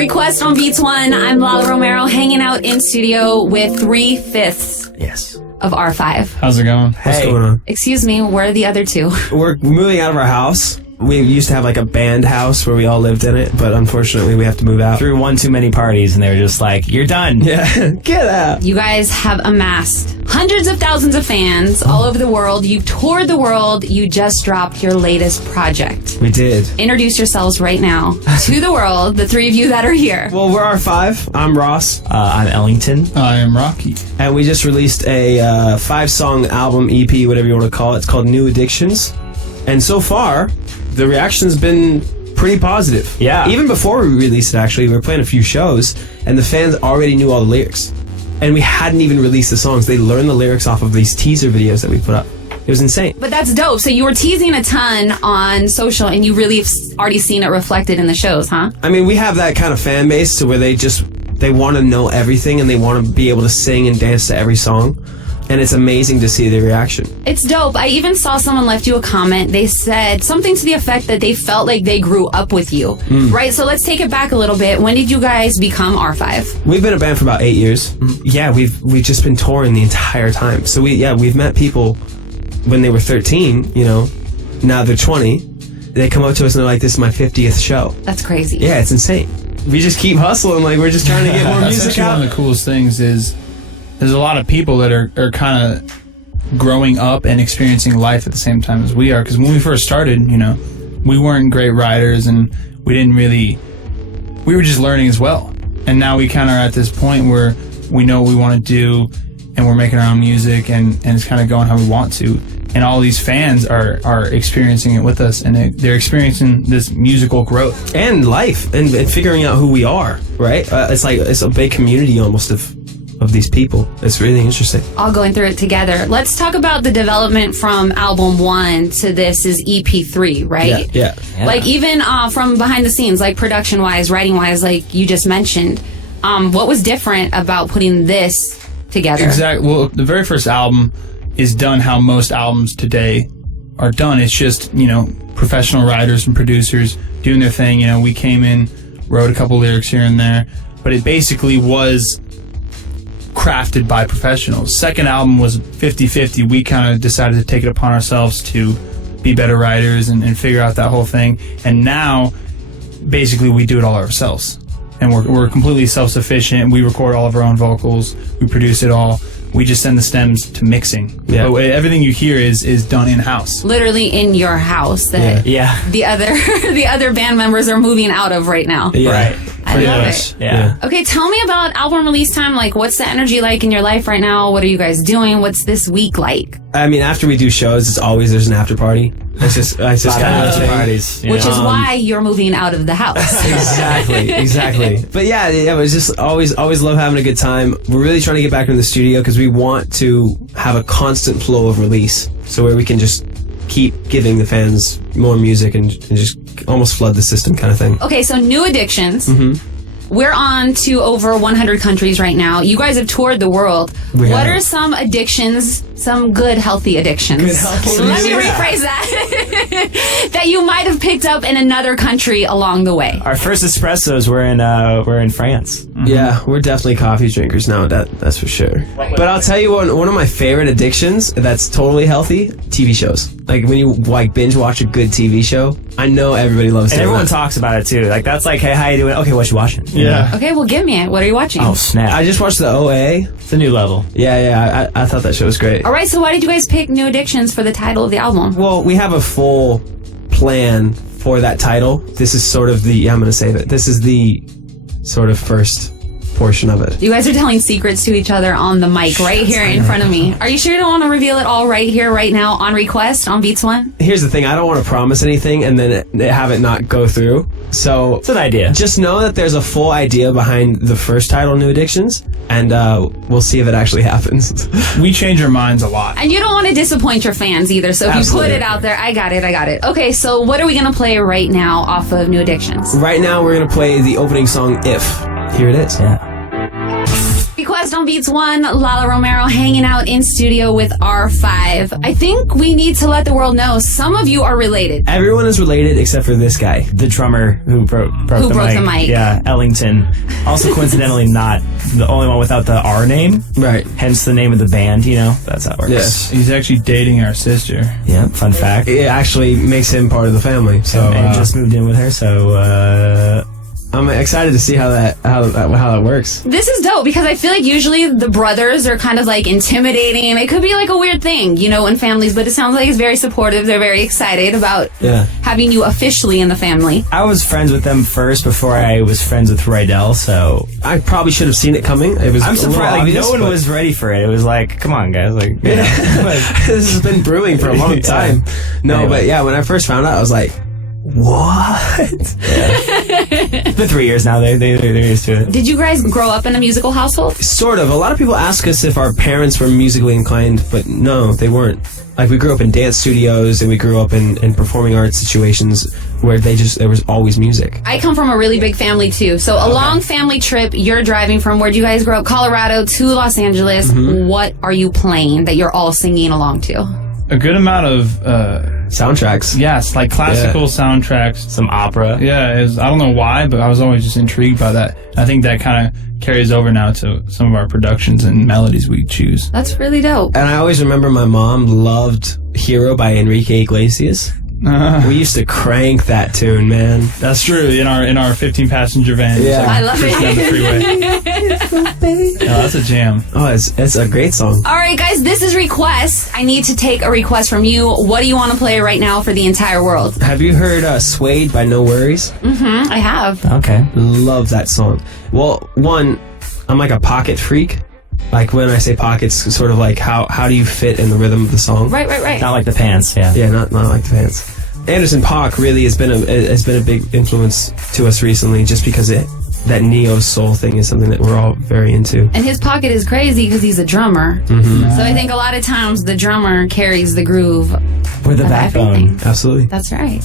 Request on Beats One. I'm Lala Romero, hanging out in studio with 3/5 of R5. How's it going? What's going on? Excuse me, where are the other two? We're moving out of our house. We used to have like a band house where we all lived in it, but unfortunately we have to move out. Threw one too many parties and they were just like, you're done. Yeah, get out. You guys have amassed hundreds of thousands of fans all over the world. You've toured the world. You just dropped your latest project. We did. Introduce yourselves right now to the world, the three of you that are here. Well, we're R5. I'm Ross. I'm Ellington. I am Rocky. And we just released a 5-song album, EP, whatever you want to call it. It's called New Addictions. And so far, the reaction's been pretty positive. Yeah. Even before we released it, actually, we were playing a few shows, and the fans already knew all the lyrics. And we hadn't even released the songs. They learned the lyrics off of these teaser videos that we put up. It was insane. But that's dope. So you were teasing a ton on social, and you really have already seen it reflected in the shows, huh? I mean, we have that kind of fan base to where they want to know everything, and they want to be able to sing and dance to every song. And it's amazing to see the reaction. It's dope. I even saw someone left you a comment. They said something to the effect that they felt like they grew up with you. Right? So let's take it back a little bit. When did you guys become R5? We've been a band for about 8 years. Yeah, we've just been touring the entire time. So we've met people when they were 13, you know. Now they're 20. They come up to us and they're like, this is my 50th show. That's crazy. Yeah, it's insane. We just keep hustling. Like, we're just trying to get more That's music actually out. one of the coolest things is there's a lot of people that are kind of growing up and experiencing life at the same time as we are. Because when we first started, you know, we weren't great writers and we were just learning as well. And now we kind of are at this point where we know what we want to do and we're making our own music and it's kind of going how we want to. And all these fans are experiencing it with us, and they're experiencing this musical growth. And life, and figuring out who we are, right? It's like, it's a big community almost of these people. It's really interesting. All going through it together. Let's talk about the development from album 1 to this is EP 3, right? Yeah. Like even from behind the scenes, like production wise, writing wise, like you just mentioned, what was different about putting this together? Exactly. Well, the very first album is done how most albums today are done. It's just, you know, professional writers and producers doing their thing. You know, we came in, wrote a couple lyrics here and there, but it basically was crafted by professionals. Second album was 50-50. We kind of decided to take it upon ourselves to be better writers and figure out that whole thing. And now, basically, we do it all ourselves. And we're completely self-sufficient. We record all of our own vocals. We produce it all. We just send the stems to mixing. Yeah. But everything you hear is done in-house. Literally in your house that the other band members are moving out of right now. Yeah. Right. I love it. Yeah. Okay, tell me about album release time. Like, what's the energy like in your life right now? What are you guys doing? What's this week like? I mean, after we do shows, there's an after party. It's just kind of After parties. Which is why you're moving out of the house. Exactly. But yeah, it was just always love having a good time. We're really trying to get back into the studio because we want to have a constant flow of release, so where we can just keep giving the fans more music and just almost flood the system kind of thing. Okay, so New Addictions. We're on to over 100 countries right now. You guys have toured the world. What are some addictions, some good, healthy addictions? Let me rephrase that. That you might have picked up in another country along the way. Our first espressos were in France. Yeah, we're definitely coffee drinkers now, that's for sure. But I'll tell you one of my favorite addictions that's totally healthy, TV shows. Like when you binge watch a good TV show, I know everybody loves it. And everyone talks about it too. Like that's like, hey, how you doing? Okay, what you watching? Yeah. Okay, well, give me it. What are you watching? Oh, snap. I just watched the OA. It's a new level. Yeah, I thought that show was great. All right, so why did you guys pick New Addictions for the title of the album? Well, we have a full plan for that title. This is sort of I'm going to save it. This is the sort of first portion of it. You guys are telling secrets to each other on the mic right here in front of me. Are you sure you don't want to reveal it all right here, right now, on request, on Beats One? Here's the thing. I don't want to promise anything and then have it not go through. So It's an idea. just know that there's a full idea behind the first title, New Addictions, and we'll see if it actually happens. We change our minds a lot. And you don't want to disappoint your fans either, so if Absolutely. you put it out there, I got it. Okay, so what are we going to play right now off of New Addictions? Right now, we're going to play the opening song, If. Here it is. Yeah. Request on Beats 1, Lala Romero hanging out in studio with R5. I think we need to let the world know some of you are related. Everyone is related except for this guy. The drummer who broke the mic. Yeah, Ellington. Also coincidentally not the only one without the R name. Right. Hence the name of the band, you know? That's how it works. Yes. He's actually dating our sister. Yeah, fun fact. It actually makes him part of the family. So And just moved in with her, so I'm excited to see how that works. This is dope because I feel like usually the brothers are kind of like intimidating. It could be like a weird thing, you know, in families, but it sounds like it's very supportive. They're very excited about having you officially in the family. I was friends with them first before I was friends with Rydell, so I probably should have seen it coming. It was I'm surprised obvious, no one was ready for it. It was like, come on guys, like you know. This has been brewing for a long time. No, Anyway. but yeah, when I first found out, I was like, what? It's been 3 years now. They're used to it. Did you guys grow up in a musical household? Sort of. A lot of people ask us if our parents were musically inclined, but no, they weren't. Like, we grew up in dance studios, and we grew up in performing arts situations where there was always music. I come from a really big family too. So a long family trip, you're driving from where do you guys grow up? Colorado to Los Angeles. Mm-hmm. What are you playing that you're all singing along to? A good amount of Soundtracks. yes, like classical soundtracks. Some opera. Yeah, I don't know why, but I was always just intrigued by that. I think that kind of carries over now to some of our productions and melodies we choose. That's really dope. And I always remember my mom loved Hero by Enrique Iglesias. We used to crank that tune, man. That's true. In our 15-passenger van. Yeah. I love cruising down the freeway. Oh, that's a jam. Oh, it's a great song. All right, guys, this is request. I need to take a request from you. What do you want to play right now for the entire world? Have you heard Swayed by No Worries? I have. Okay. Love that song. Well, one, I'm like a pocket freak. Like, when I say pockets, sort of like how do you fit in the rhythm of the song? Right. Not like the pants. Yeah. Yeah, not like the fans. Anderson .Paak really has been a big influence to us recently, just because that neo soul thing is something that we're all very into. And his pocket is crazy because he's a drummer. Mm-hmm. So I think a lot of times the drummer carries the groove. We're the of backbone. everything. Absolutely. That's right.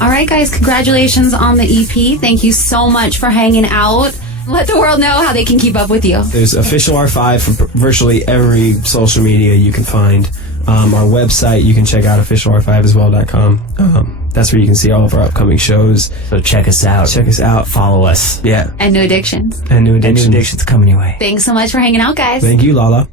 All right, guys, congratulations on the EP. Thank you so much for hanging out. Let the world know how they can keep up with you. There's official R5 for virtually every social media you can find. Our website, you can check out officialr5aswell.com. That's where you can see all of our upcoming shows. So check us out. Follow us. Yeah. And New Addictions. And New And Addictions. New Addictions coming your way. Thanks so much for hanging out, guys. Thank you, Lala.